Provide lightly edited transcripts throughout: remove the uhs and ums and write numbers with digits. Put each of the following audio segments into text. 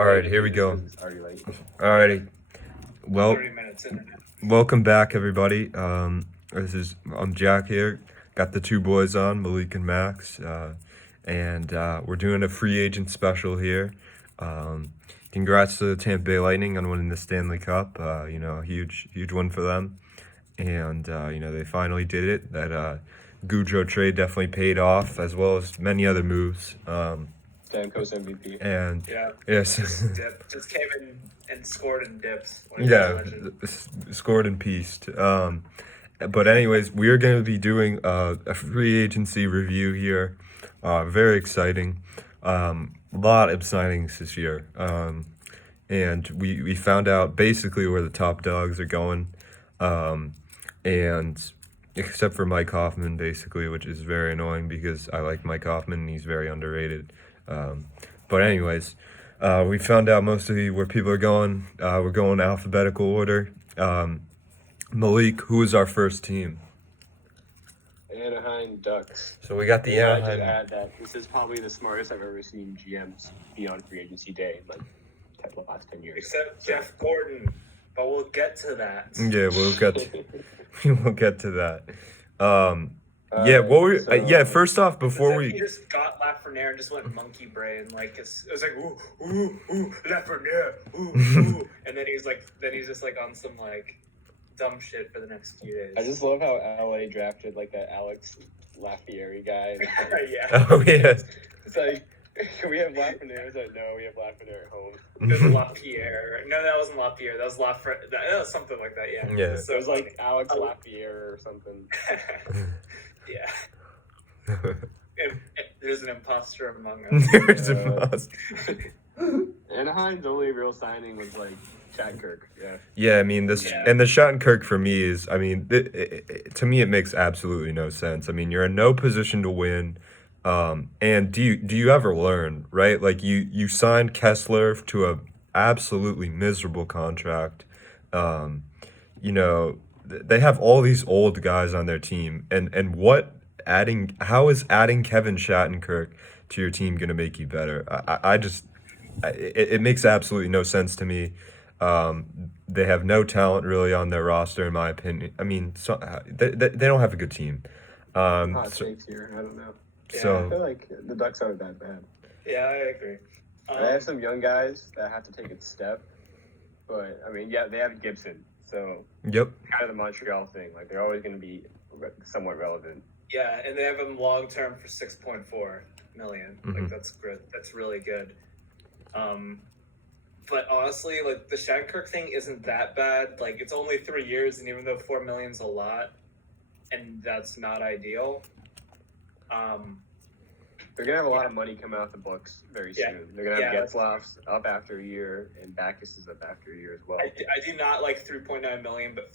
All right, here we go. It's already late. Alrighty. Well, 30 minutes in. welcome back, everybody. I'm Jack here. Got the two boys on, Malik and Max, and we're doing a free agent special here. Congrats to the Tampa Bay Lightning on winning the Stanley Cup. A huge one for them. And they finally did it. That Goudreau trade definitely paid off, as well as many other moves. Stamkos MVP. And Yeah. yes. Just came in and scored in dips. Yeah, scored and pieced. But anyways, we are going to be doing a free agency review here. Very exciting. Lot of signings this year. And we found out basically where the top dogs are going. And except for Mike Hoffman, basically, which is very annoying because I like Mike Hoffman and he's very underrated. But anyways, we found out mostly where people are going. We're going alphabetical order. Malik, who is our first team? Anaheim Ducks. So we got the I just Anaheim. add that this is probably the smartest I've ever seen GMs be on free agency day in like the last 10 years. Except Jeff Gordon. But we'll get to that. Yeah, we'll get to that. First off, before He we just got Lafreniere and just went monkey brain. Like it was like ooh Lafreniere, ooh, and then he's just like on some like dumb shit for the next few days. I just love how LA drafted like that Alex Lafreniere guy. Yeah. Oh yeah. It's like, can we have Lafreniere? It's like, no, we have Lafreniere at home. There's LaPierre. No, that wasn't LaPierre. That was that was something like that. Yeah. Yeah. So it was like Alex Lafreniere or something. Yeah. There's an imposter among us. There's a bust. Anaheim's only real signing was like Chad Kirk. Yeah. Yeah, I mean and the Shattenkirk for me is, I mean, to me it makes absolutely no sense. I mean, you're in no position to win, and do you ever learn, right? Like you signed Kessler to a absolutely miserable contract. They have all these old guys on their team, and how is adding Kevin Shattenkirk to your team gonna make you better? It makes absolutely no sense to me. They have no talent really on their roster, in my opinion. I mean, they don't have a good team. Takes here. I don't know. So I feel like the Ducks aren't that bad. Yeah, I agree. They have some young guys that have to take a step, but I mean, yeah, they have Gibson, so yep. kind of the Montreal thing. Like they're always going to be somewhat relevant. Yeah, and they have him long term for $6.4 million. Mm-hmm. Like that's good. That's really good. But honestly, like the Shattenkirk thing isn't that bad. Like it's only 3 years, and even though $4 million's a lot, and that's not ideal. They're gonna have a lot of money coming out the books very soon. They're gonna have Getzlaf's up after a year, and Backus is up after a year as well. I do not like 3.9 million, but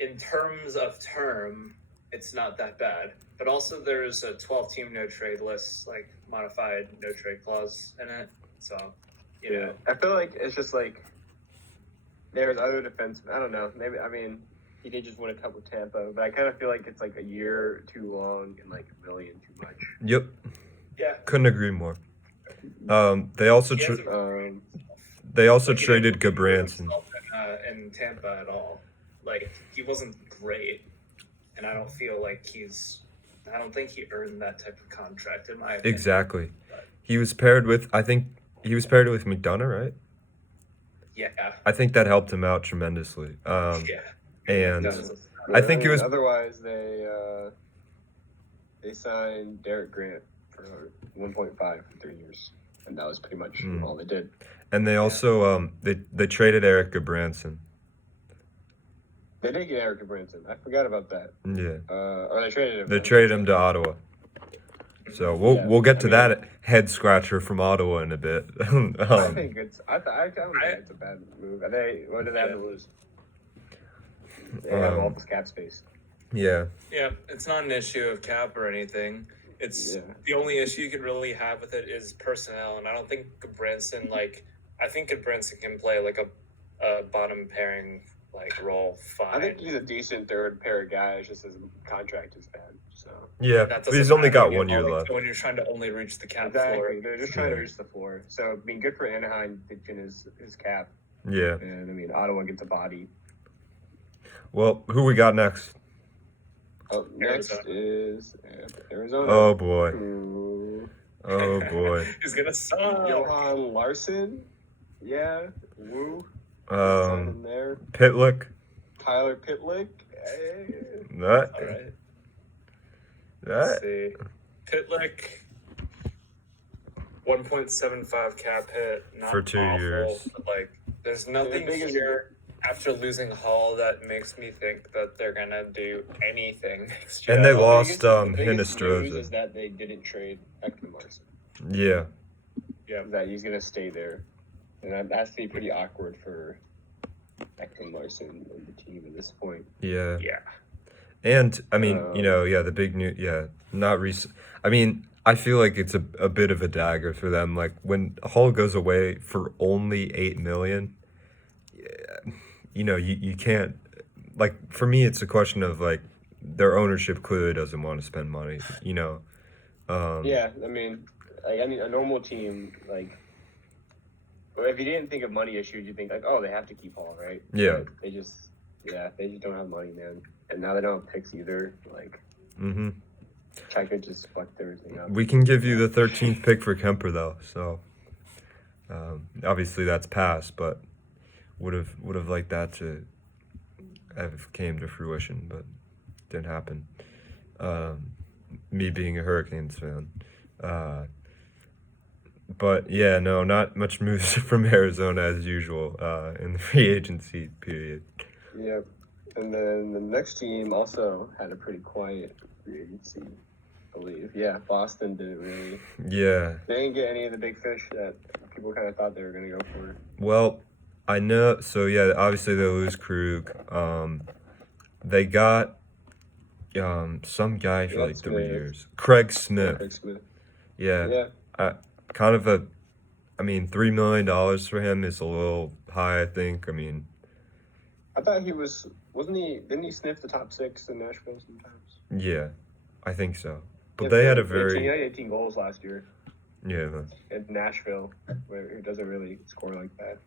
in terms of term, it's not that bad. But also, there's a 12-team no trade list, like modified no trade clause in it. So, you know, I feel like it's just like there's other defensemen. I don't know. Maybe he did just win a cup with Tampa, but I kind of feel like it's like a year too long and like $1 million too much. Yep. Yeah. Couldn't agree more. They also traded Gabranson. In Tampa at all. Like he wasn't great, and I don't think he earned that type of contract in my opinion. Exactly. He was paired with McDonough, right? Yeah. I think that helped him out tremendously. And I think it was. Otherwise, they signed Derek Grant for 1.5 for 3 years, and that was pretty much all they did. And they also they traded Eric Gabranson. They did get Eric Gabranson. I forgot about that. Yeah. Or they traded him. They traded him to Ottawa. So we'll get to that head scratcher from Ottawa in a bit. I think it's. I don't think it's a bad move. What do they have to lose? They have all this cap space. Yeah. Yeah, it's not an issue of cap or anything. It's the only issue you could really have with it is personnel, and I don't think Branson I think Branson can play like a bottom pairing like role fine. I think he's a decent third pair guy. Just his contract is bad. So Yeah, That but he's doesn't only matter, got 1 year like, left. when you're trying to only reach the cap exactly, floor. they're just trying to Yeah. reach the floor. So I mean, good for Anaheim pitching his cap, Yeah. and I mean Ottawa gets a body. Well, who we got next? Oh, next Arizona. is Arizona. Oh boy. Ooh. Oh boy. He's gonna suck. Johan Larson. Yeah. Woo. Um, in there. Pitlick. Tyler Pitlick. That. All right. That. Let's see. Pitlick. 1.75 cap hit. Not For 2 awful, years. But like, there's nothing thing is- here after losing Hall that makes me think that they're gonna do anything next year. And they The lost biggest news is Hinestroza. that they didn't trade Ekman Larson. Yeah. Yeah. That he's gonna stay there, and that has to be pretty awkward for Ekman Larson and the team at this point. Yeah. Yeah. And I mean, yeah, the big new, not recent. I mean, I feel like it's a bit of a dagger for them. Like when Hall goes away for only $8 million, you can't. Like for me, it's a question of like their ownership clearly doesn't want to spend money. Yeah, I mean, a normal team like. But if you didn't think of money issues, you think like, oh, they have to keep Hall, right? Yeah. But they just don't have money, man. And now they don't have picks either. Like, Mm-hmm. Checker just fucked everything up. We can give you the 13th pick for Kemper though. So obviously that's passed, but would have liked that to have came to fruition, but didn't happen. Me being a Hurricanes fan. But yeah, no, not much moves from Arizona as usual in the free agency period. Yep. And then the next team also had a pretty quiet free agency, I believe. Yeah, Boston didn't really. Yeah. They didn't get any of the big fish that people kind of thought they were going to go for. Well, I know. So yeah, obviously they lose Krug. They got some guy for Yeah, like 3 Smith. years. Craig Smith. Craig Smith. Yeah. Yeah. Kind of $3 million for him is a little high, I think. I mean, I thought he didn't he sniff the top 6 in Nashville sometimes? yeah, I think so. But Yeah, they had a 18, very, he had 18 goals last year yeah, in Nashville, where he doesn't really score like that.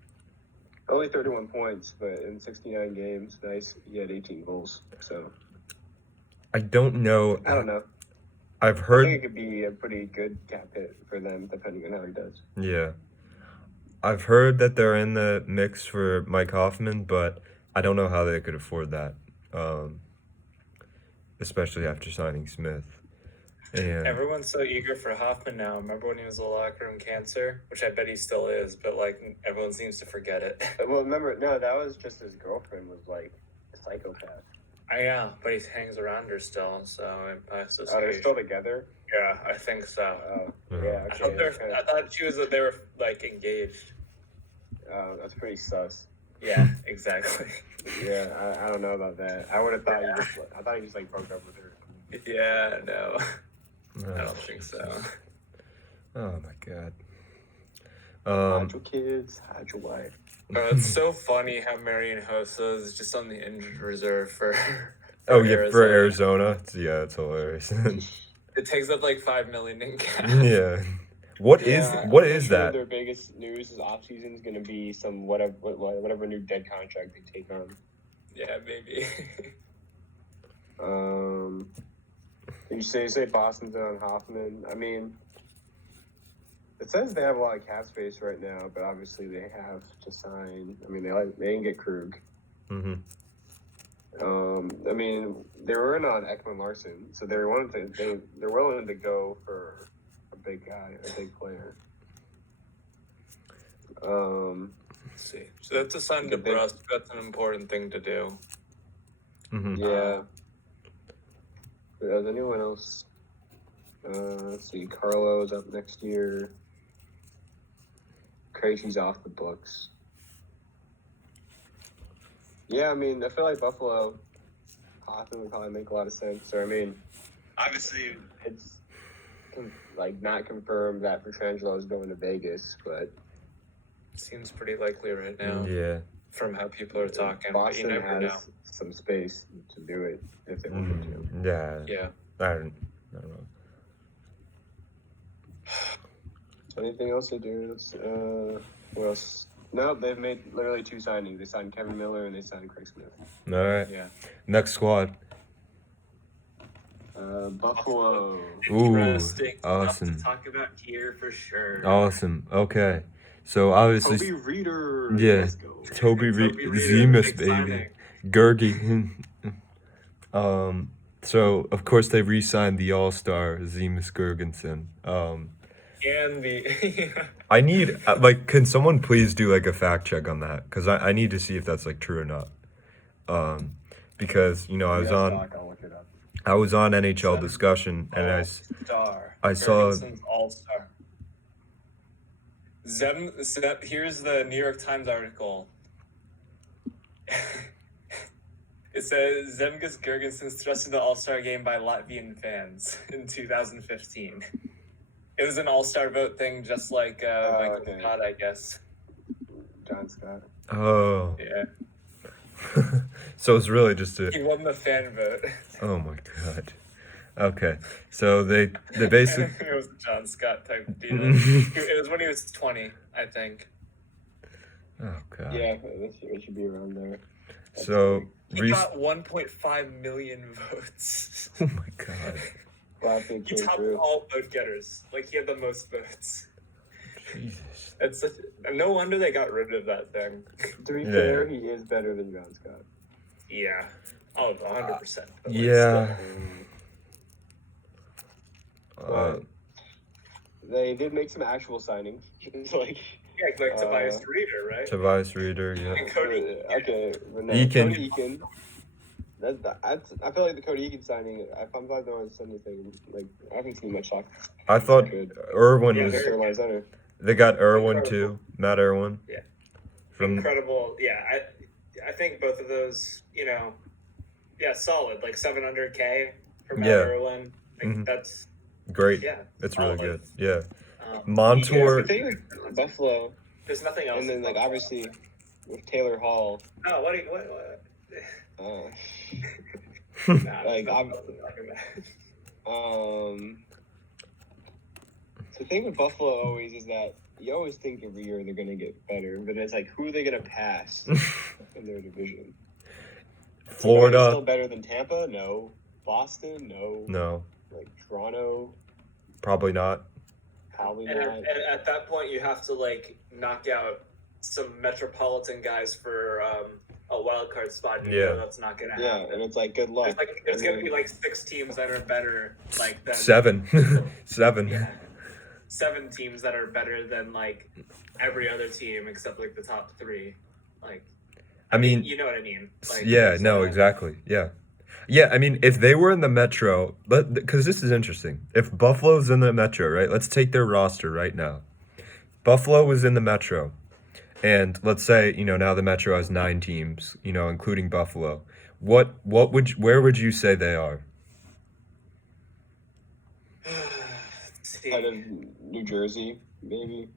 Only 31 points, but in 69 games, he had 18 goals. So, I don't know. I don't know. I've I think heard, it could be a pretty good cap hit for them, depending on how he does. yeah. I've heard that they're in the mix for Mike Hoffman, but I don't know how they could afford that, especially after signing Smith. And Everyone's so eager for Hoffman now. Remember when he was a locker room cancer? Which I bet he still is, but like everyone seems to forget it. Well, remember, no, that was just his girlfriend was like a psychopath. Yeah, but he hangs around her still, so it passes. Oh, they're still together? Yeah, I think so. Oh, Uh-huh. yeah. I thought Okay. I thought they were like engaged. That's pretty sus. Yeah, exactly. Yeah, I don't know about that. I would have thought I thought he just like broke up with her. Yeah, no, I oh, don't think so. oh my God. Hide your kids, hide your wife. Bro, it's so funny how Marian Hossa is just on the injured reserve for. Oh yeah, for Arizona. Yeah, it's hilarious. It takes up like $5 million in cap. Yeah. What is I'm that? sure their biggest news this offseason is going to be some whatever new dead contract they take on. Yeah, maybe. You say Boston's in on Hoffman. I mean, it says they have a lot of cap space right now, but obviously they have to sign. I mean, they didn't get Krug. Mm-hmm. I mean, they were in on Ekman Larson, so they're willing to go for a big guy, a big player. Let's see. So that's a sign to Brust. That's an important thing to do. Mm-hmm. Yeah. Does anyone else? Let's see. Carlo's up next year. Krejci's off the books. Yeah, I mean, I feel like Buffalo, Hoffman would probably make a lot of sense. Or, I mean, obviously, it's like not confirmed that Petrangelo is going to Vegas, but Seems pretty likely right now. Yeah. from how people are talking. But you Boston never know. has some space to do it if they wanted to. Yeah. Yeah. I don't know. So anything else to do? What else? Nope, they've made literally 2 signings. They signed Kevin Miller and they signed Craig Smith. All right. Yeah. Next squad. Buffalo. Ooh, Interesting stuff awesome. to talk about here for sure. Awesome. Okay. So obviously, Toby Reeder. yeah, Let's go. Toby Reeder, Zemus, big baby, signing. Gergie. So of course they re-signed the All-Star Zemus Gergensen. And the I need like, can someone please do like a fact check on that? Because I need to see if that's like true or not. Because you know I'll look it up. I was on NHL discussion and All-Star. I saw- Ferguson's All-Star. Zem, here's the New York Times article. It says Zemgus Girgensons thrust into the All-Star game by Latvian fans in 2015. It was an All-Star vote thing, just like Michael okay. Scott, I guess. John Scott. Oh, Yeah, so it's really just he won the fan vote. oh my god. Okay, so they basically It was a John Scott type deal. It was when he was 20, I think. oh god. Yeah, it should be around there. That's So He got 1.5 million votes. oh my god. glad they He came topped through. all vote getters. Like, he had the most votes. Jesus. It's such, no wonder they got rid of that thing. To be Yeah. fair, he is better than John Scott. Yeah. Oh, 100%. But like, Yeah. But they did make some actual signings. like still, like Tobias Reeder, right? Tobias Reeder, yeah. And Cody. okay, but no, Eakin. Cody Eakin. I feel like the Cody Eakin signing. I'm glad no one said anything. Like I haven't seen much talk. I thought Good. Irwin Yeah, was. Third line center. They got Irwin Incredible. too, Matt Irwin. Yeah. From Incredible. Yeah, I think both of those, you know, yeah, solid. Like 700K for Matt Yeah. Irwin. Like, Mhm. that's, great. yeah. That's really solid. good. Yeah. Um, Montour. The thing with Buffalo, There's nothing else. and then like obviously with Taylor Hall. No, what? Uh, Nah, Like, I'm the thing with Buffalo always is that you always think every year they're gonna get better, but it's like who are they gonna pass in their division? Are they still Florida. better than Tampa? No. Boston? No. No, Like Toronto? probably not. Probably And not. at that point, you have to like knock out some metropolitan guys for a wild card spot. And you Yeah. know that's not gonna Yeah, happen. and it's like good luck. There's gonna be like 6 teams that are better, like than, 7. 7. Yeah, 7 teams that are better than like every other team except like the top 3. Like, I mean, you know what I mean? Like, yeah, it's, no, exactly. Yeah. Yeah, I mean, if they were in the Metro, because this is interesting. If Buffalo's in the Metro, right? Let's take their roster right now. Buffalo was in the Metro. And let's say, you know, now the Metro has 9 teams, you know, including Buffalo. Where would you say they are? See, Out of New Jersey, maybe.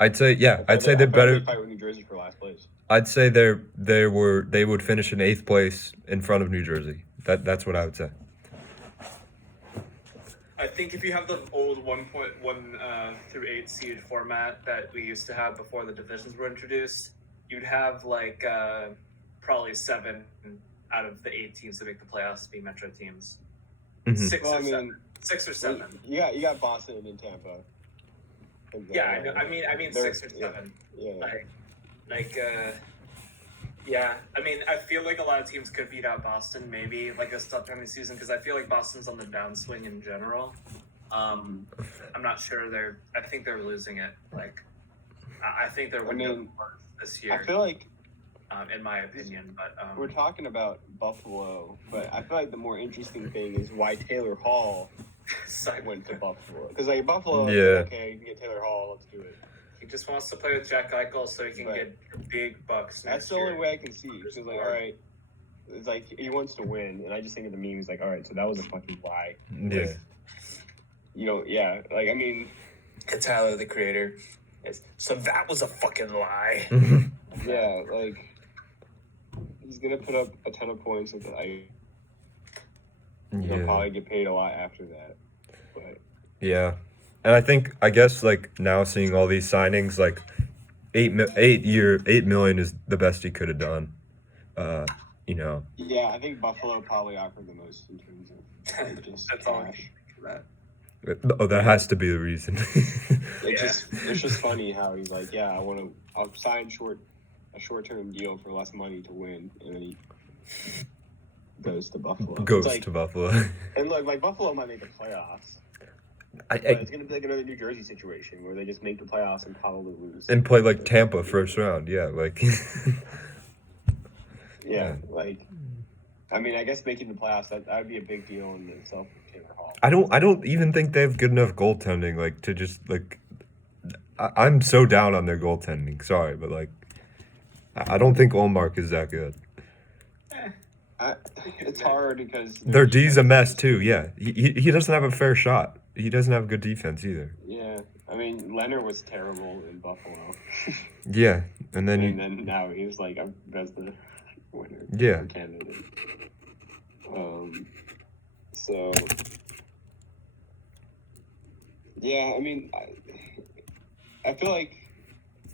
I'd say, yeah, I'd say they're I bet better. they fight with New Jersey for last place. I'd say they would finish in 8th place in front of New Jersey. That's what I would say. I think if you have the old 1.1 through 8 seed format that we used to have before the divisions were introduced, you'd have like probably 7 out of the 8 teams that make the playoffs be Metro teams. Mhm. 6 Well, or I mean, 7. 6 or 7. You got Boston and Tampa. And Yeah, I know. I mean they're- 6 or 7. Yeah. Yeah. I mean, I feel like a lot of teams could beat out Boston maybe like this upcoming season because I feel like Boston's on the downswing in general. I'm not sure I think they're losing it. Like, I think they're winning this year. I feel like in my opinion, but we're talking about Buffalo, but I feel like the more interesting thing is why Taylor Hall went to Buffalo. Because like Buffalo, Yeah. okay, you can get Taylor Hall, let's do it. He just wants to play with Jack Eichel so he can Right. get big bucks. That's next the year. only way I can see. Because like, all right, it's like he wants to win, and I just think of the meme. He's like, all right, so that was a fucking lie. Yeah. You know, yeah. Like I mean, Tyler, the creator, is so that was a fucking lie. yeah, like he's gonna put up a ton of points with the ice. He'll Yeah. probably get paid a lot after that. But Yeah. And I guess like now seeing all these signings, like 8 million is the best he could have done. You know. yeah, I think Buffalo probably offered the most in terms of like, just That's all. cash. That. Oh, that has to be the reason. It's just funny how he's like, yeah, I'll sign a short-term deal for less money to win, and then he goes to Buffalo. Goes It's like, to Buffalo. and look, like Buffalo might make the playoffs, but I it's gonna be like another New Jersey situation where they just make the playoffs and probably lose. and play like Tampa first round. Yeah, like. Yeah, like, I mean, I guess making the playoffs that would be a big deal in itself for Taylor Hall. I don't even think they have good enough goaltending. Like to just like. I'm so down on their goaltending. Sorry, but like. I don't think Olmark is that good. It's hard because Their D's a mess too. Yeah, he doesn't have a fair shot. He doesn't have good defense either. Yeah, I mean, Leonard was terrible in Buffalo. Yeah, and then And then now he was like, that's the winner. Yeah. For Canada. So, yeah, I mean, I feel like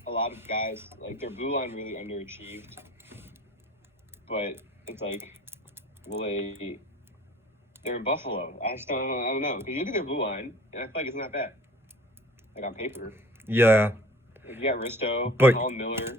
a lot of guys, like, their blue line really underachieved. But it's like, they're in Buffalo. I don't know. Because you look at their blue line, and I feel like it's not bad. Like, on paper. yeah, Like, you got Risto, But- Colin Miller,